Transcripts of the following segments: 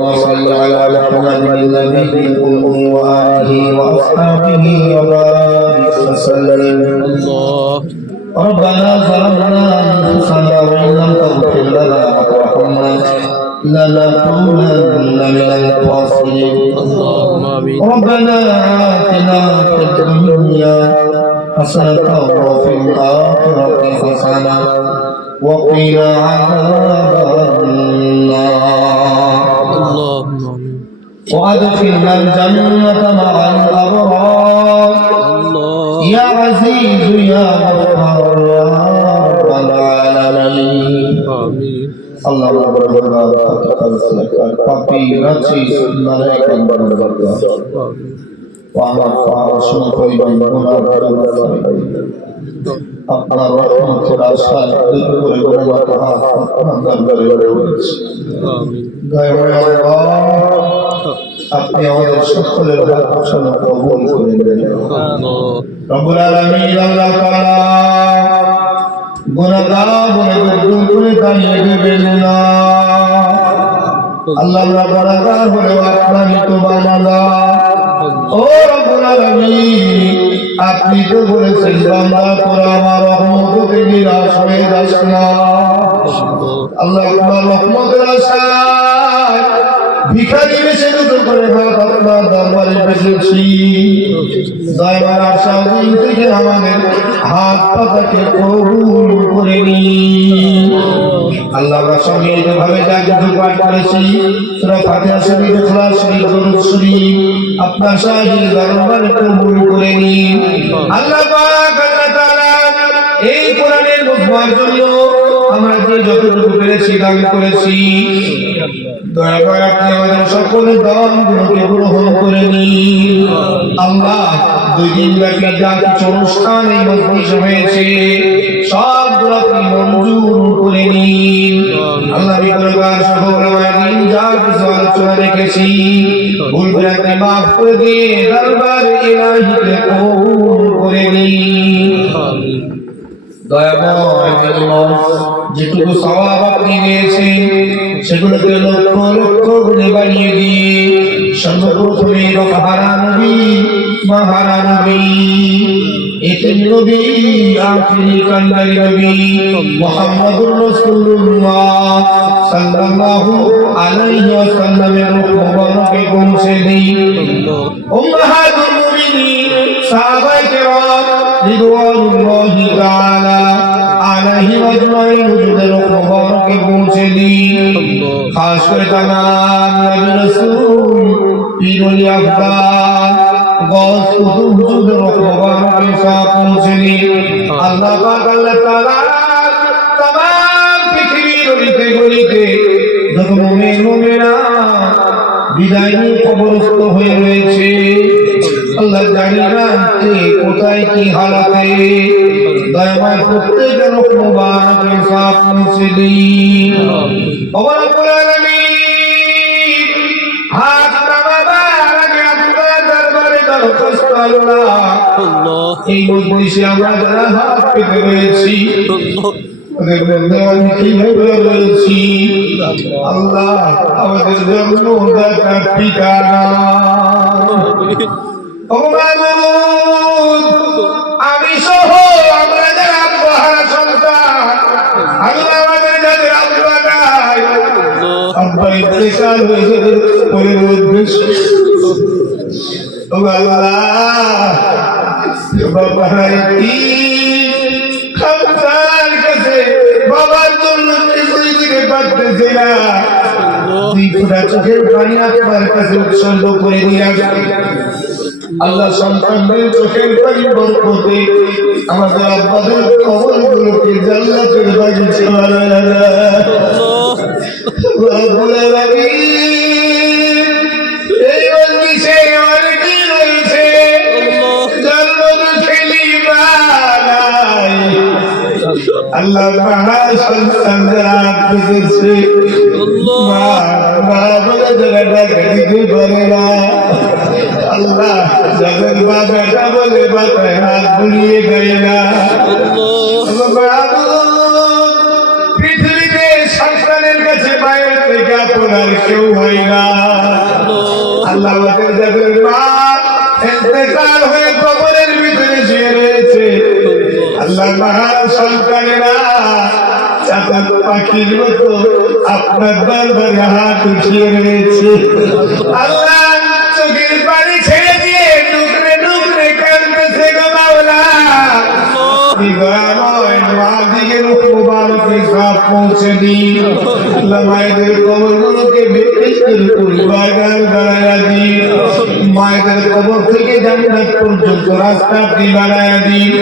وصل على محمد النبي وآله وأصحابه وبارك وسلم. ربنا ظلمنا أنفسنا وإن لم تغفر لنا وترحمنا لنكونن من الخاسرين. ربنا آتنا في الدنيا حسنة وفي الآخرة حسنة وقنا عذاب النار. وأدخلنا الجنة مع الأبرار يا عزيز يا غفار يا رب العالمين. الله আপনার রহমতের আশায় করে আপনার দরবারে রয়েছে। আপনি আমাদের সকলের প্রার্থনা কবুল করে নেন। রব্বুল আলামিন আল্লাহ তাআলা গুনাহগার বলে দূর করে দাঁড়িয়ে দিবেন না। আল্লাহ আমরা গুনাহগার হলেও আপনারই তো বানালা। ও রব্বুল আলামিন আপনি তো বলেছেন বান্দা তোরা আমার রহমতে নিরাশ হয়ে যাস না। আল্লাহ আপনার রহমতের আশায় ভিখারি বেশি দুটো করে হাত আপনার দরবারে বসেছি। দয়ার আশা দিন থেকে আমাদের হাত পাতাকে কবুল করে নিন। আল্লাহ আমরা সঙ্গে এইভাবে যা কিছু পাঠ করেছি সূরা ফাতিহা শরীফ, ইখলাস শরীফ, দরুদ শরীফ আপনার শাহী দরবারে কবুল করে নিন। আল্লাহ পাক আল্লাহ তাআলা এই কোরআনের মুখবার জন্য আমরা যে যতটুকু পেরেছি দান করেছি, দয়া করে আপনি আমাদের সকলের দানগুলোকে গ্রহণ করে নিন। আল্লাহ দুই দিন ব্যাপী যা কিছু অনুষ্ঠান এই মজলিসে হয়েছে সবগুলো আপনি মঞ্জুর করে নিন। আল্লাহ বিদরবার সহরামাদিন যা কিছু আলোচনা রেখেছি ভুল ভ্রান্তি মাফ করে দিয়ে দরবার ইলাহিতে কবুল করে নিন। দয়াময় আল্লাহ যেটুকু সওয়াব আপনি দিয়েছেন সেগুলোকে লক্ষ লক্ষ গুণে বাড়িয়ে দিয়ে সর্বপ্রথমে মহারা নবী এতিম নবী আখিরি কান্ডারি নবী মুহাম্মদুর রাসূলুল্লাহ সাল্লাল্লাহু আলাইহি ওয়াসাল্লামের রূহ মুবারকে পৌঁছে দিন। উম্মাহাতুল মুমিনিন সাহাবায়ে কেরাম রিদওয়ানুল্লাহি তাআলা আলাইহিম আজমাইন হুজুরের রূহ মুবারকে পৌঁছে দিন। খাস করে তামাম নবী রাসূল পীর ওলি আফদাল গৌস কুতুব হুজুরের রূহ মুবারকে সব পৌঁছে দিন। আল্লাহ পাক আল্লাহ তাআলা তামাম পৃথিবীর অলিতে গলিতে যত মুমিন মুমিনা বিদায় নিয়ে কবরস্থ হয়ে রয়েছে আল্লাহ জানি না কে কোথায় কি হালাতে, দয়াময় প্রত্যেকের রূহ মুবারকে সব পৌঁছে দিন। ওয়া রব্বুল আলামিন হাত নামাবার আগে আপনার দরবারে দরখাস্ত আল্লাহ এই মজলিসে আমরা যারা হাত পেতে রয়েছি আল্লাহ আমাদের জন্মদাতা ঠিকানা আমি সহ আমরা যারা আব্বাহারা সন্তান আল্লাহ আমাদের যাদের আব্বা নাই আব্বা ইন্তেকাল হয়েছে ওই উদ্দেশ্য আল্লাহ বাবা খামসার কাছে বাবার জন্য কিছুই দিতে পারতেছে না, দুই ফোঁটা চোখের পানি আপনার কাছে উৎসর্গ করে নিয়ে আসবে। আল্লাহ সন্তানদের চোখের পানি বরকতে আমাদের আব্বাদের কবরগুলোকে জান্নাতের বাগিচা বানায়া বলে রাখি। এই মজলিসে আমার কি রয়েছে জন্মত খেলি বানাই আল্লাহ মা সন্তানদের হাত পেতেছে মা বলে জায়গাটা দিতে পারে না আল্লাহ যাদের মা বেটা বলে মাথায় হাত বুলিয়ে দেয় না। পৃথিবীতে সন্তানের কাছে মায়ের থেকে আপনার কেউ হয় না। আল্লাহ আমাদের যাদের মা ইন্তেকাল হয়ে কবরের ভিতরে শুয়ে রয়েছে, আল্লাহ মহান সন্তানেরা চাতক পাখির মতো আপনার দরবারে হাত উঠিয়ে রয়েছে। আল্লাহ চোখের পানি ছেড়ে দিয়ে টুকরে টুকরে কাঁদতেছে গো মাওলা। পৌঁছে দিন আল্লাহ, মায়েদের কবরগুলোকে বেহেশতের পরিবাগান বানায়া দিন, মায়েদের কবর থেকে জান্নাত পর্যন্ত রাস্তা আপনি বানায়া দিন।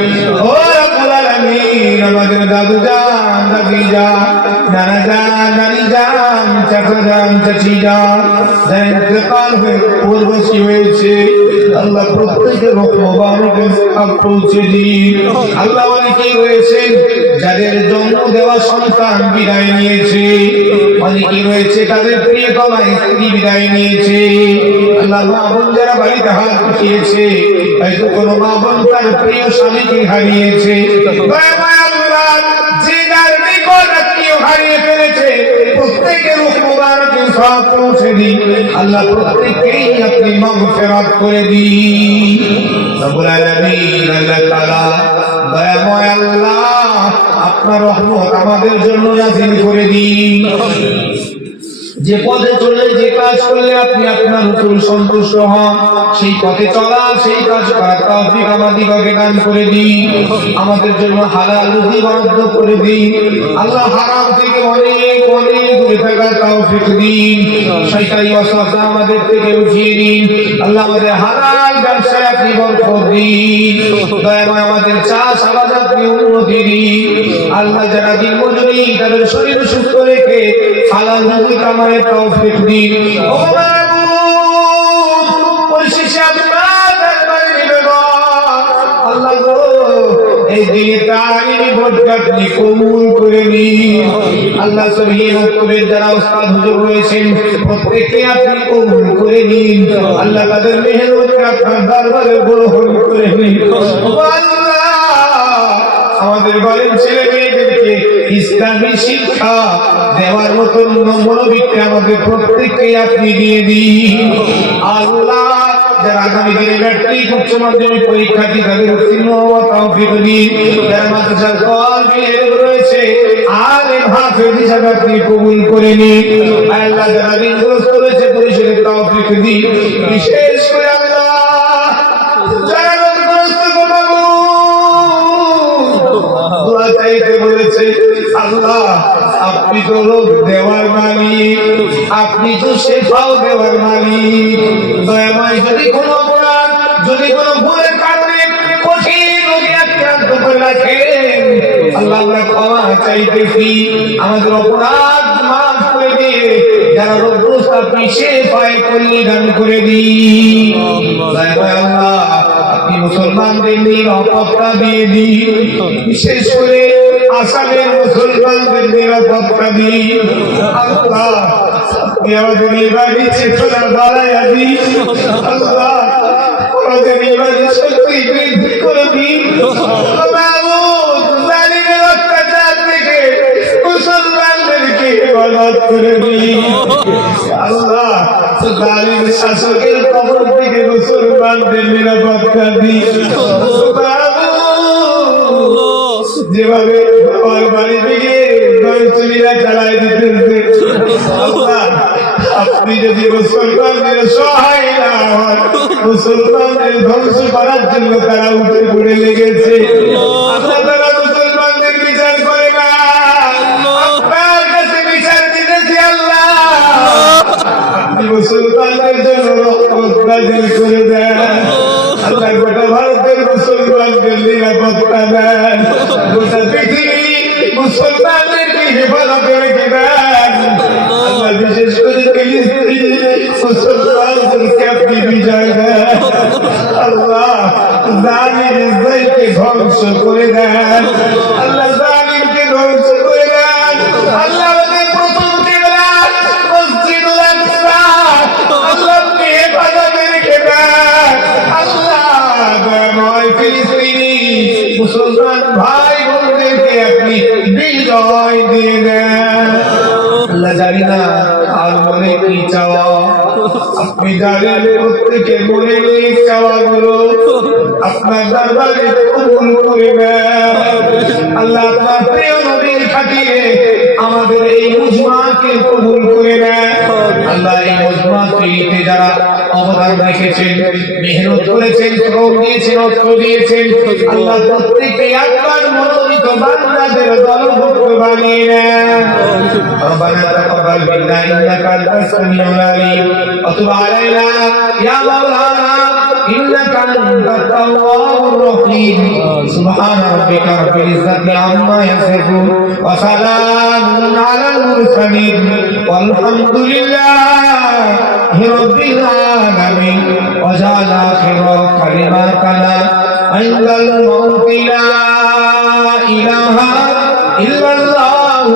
ও রব্বুল আলামিন, আমাদের দাদু জান, দাদি জান, নানা জান, নানি জান, চাচা জান, চাচি জান যারা ইন্তেকাল হয়ে কবরবাসী হয়েছে, আল্লাহ প্রত্যেকের রূহ মুবারকে পৌঁছে দিন। আল্লাহ অনেকেই রয়েছেন যাদের জন্ম দেওয়া সন্তান বিদায় নিয়েছে, অনেকেই রয়েছে তাদের প্রিয়তমা স্ত্রী বিদায় নিয়েছে। আল্লাহ মা বোন যারা বাড়িতে হাত উঠিয়েছে, হয়তো কোনো মা বোন তার প্রিয় স্বামীকে হারিয়েছে, যে যার নিকট আত্মীয় হারিয়ে ফেলেছে, প্রত্যেকের রূহ মুবারকে সওয়াব পৌঁছে দিন। আল্লাহ প্রত্যেককেই আপনি মাগফিরাত করে দিন। রব্বুল আলামিন, আল্লাহ তাআলা দয়াময় আল্লাহ, আপনার রহমত আমাদের জন্য নাযিল করে দিন। যে পথে চলে, যে কাজ করলে আপনি আপনার উপর সন্তুষ্ট হন, সেই পথে চলা, সেই কাজ করার তৌফিক আমাদিগকে দান করে দিন। আমাদের জন্য হালাল রুজি বরাদ্দ করে দিন। আল্লাহ হারাম থেকে অনেক অনেক দূরে থাকার তৌফিক দিন। শয়তানি ওয়াসওয়াসা আমাদের থেকে উঠিয়ে দিন। আল্লাহ আমাদের হালাল ব্যবসায় আপনি বরকত দিন। দয়াময় আমাদের চাষ আবাদ আপনি উন্নতি দিন। আল্লাহ যারা দিন মজুরি, তাদের শরীর সুস্থ রেখে হালাল রুজি কামায় তৌফিক দিন। ও মাবুদ, পরিশেষে আপনার দরবারে নিবেদন, আল্লাহ গো, এই দিনে তালিমি ভোটটা আপনি কবুল করে নিন। আল্লাহ সহিহ মক্তবের যারা উস্তাদ হুজুর রয়েছেন, প্রত্যেককে আপনি কবুল করে নিন। আল্লাহ তাদের মেহনতকে আপনার দরবারে গ্রহণ করে নিন। আল্লাহ আমাদের বাড়ির ছেলে মেয়েদেরকে ইসলামী শিক্ষা দেওয়ার মতন মনোবৃত্তি আমাদের প্রত্যেককে আপনি দিয়ে দিন। আল্লাহ যারা আগামী দিনে ম্যাট্রিক উচ্চ মাধ্যমিক পরীক্ষার্থী, তাদের উত্তীর্ণ হওয়া তৌফিক দিন। যারা মাদ্রাসার কলমে রয়েছে, আলেম হাফেজ হিসাবে আপনি কবুল করে নিন। আল্লাহ যারা ঋণগ্রস্ত রয়েছে, পরিশোধের তৌফিক দিন। বিশেষ করে আল্লাহ যারা ঋণগ্রস্ত দোয়া চাইতে বলেছে, আল্লাহ আপনি তো রোগ দেওয়ার মালিক, আপনি তো শেফাও দেওয়ার মালিক। দয়াময় যদি কোনো অপরাধ, যদি কোনো ভুলের কারণে কঠিন রোগে আক্রান্ত করে রাখেন, আল্লাহ আমরা ক্ষমা চাইতেছি। আমাদের অপরাধ মাফ করে দিয়ে যারা রোগগ্রস্ত, আপনি শেফায়ে কুল্লি দান করে দিন। দয়াময় আল্লাহ আপনি মুসলমানদের নিরাপত্তা দিয়ে দিন। বিশেষ করে আসামের মুসলমানদের নিরাপত্তা দিন। আল্লাহ আপনি আমাদের ইমানি চেতনা বাড়াইয়া দিন। আল্লাহ আমাদের ইমানি শক্তি বৃদ্ধি করে দিন। জালিমের অত্যাচার থেকে মুসলমানদেরকে হেফাজত করে দিন। আল্লাহ জালিম শাসকের কবর থেকে মুসলমানদের নিরাপত্তা দিন। যেভাবে আমার বাড়ি থেকে চুরিরা চালাই দিতেছে, আপনি যদি মুসলমানদের সহায় না হন, মুসলমানদের ধ্বংস করার জন্য তারা উঠে পড়ে লেগেছে। আল্লাহ তারা মুসলমানদের বিচার করে না, আপনার কাছে বিচার দিতেছি। আল্লাহ আপনি মুসলমানদের জন্য রহমত নাযিল করে দেন। আল্লাহ গোটা ভারতের মুসলমানদের নিরাপত্তা দেন। গোটা পৃথিবী মুসলমানদেরকে হেফাজতে রেখে দেন। আল্লাহ বিশেষ করে মুসলমানদেরকে আপনি বিজয় দেন। আল্লাহ জালিম ইসরায়েলকে ধ্বংস করে দেন। আল্লাহ জালিমকে ধ্বংস করে দেন। আল্লাহ আমাদের প্রথম কিবলা মসজিদুল আকসা, আল্লাহ আপনি হেফাজতে রেখে দেন। আল্লাহ দয়াময় ফিলিস্তিনি মুসলমান ভাই বোনদেরকে আপনি বিজয় দিয়ে দেন। আল্লাহ জানি না আর মনে কি চাওয়া, আপনি জানেন প্রত্যেকের মনে এই চাওয়াগুলো আপনার দরবারে কবুল করে নেন। আল্লাহ আপনার প্রিয় নবীর খাতিরে আমাদের এই মুজমাকে কবুল করে নেন। আল্লাহ এই মুজমা তৈরিতে যারা অবদান রেখেছেন, মেহনত করেছেন, শ্রম দিয়েছেন, অর্থ দিয়েছেন, আল্লাহ প্রত্যেককে আপনার মনোনীত বান্দাদের দলভুক্ত বানিয়ে নেন। ربنا تقبل منا انك انت السميع العليم وتب علينا يا مولانا انك انت التواب الرحيم سبحان ربك رب العزه عما يصفون وسلام على المرسلين والحمد لله رب العالمين وجعل اخر كلماتنا عند الموت لا اله الا الله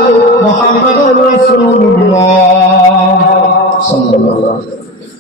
محمد رسول الله صلى الله عليه وسلم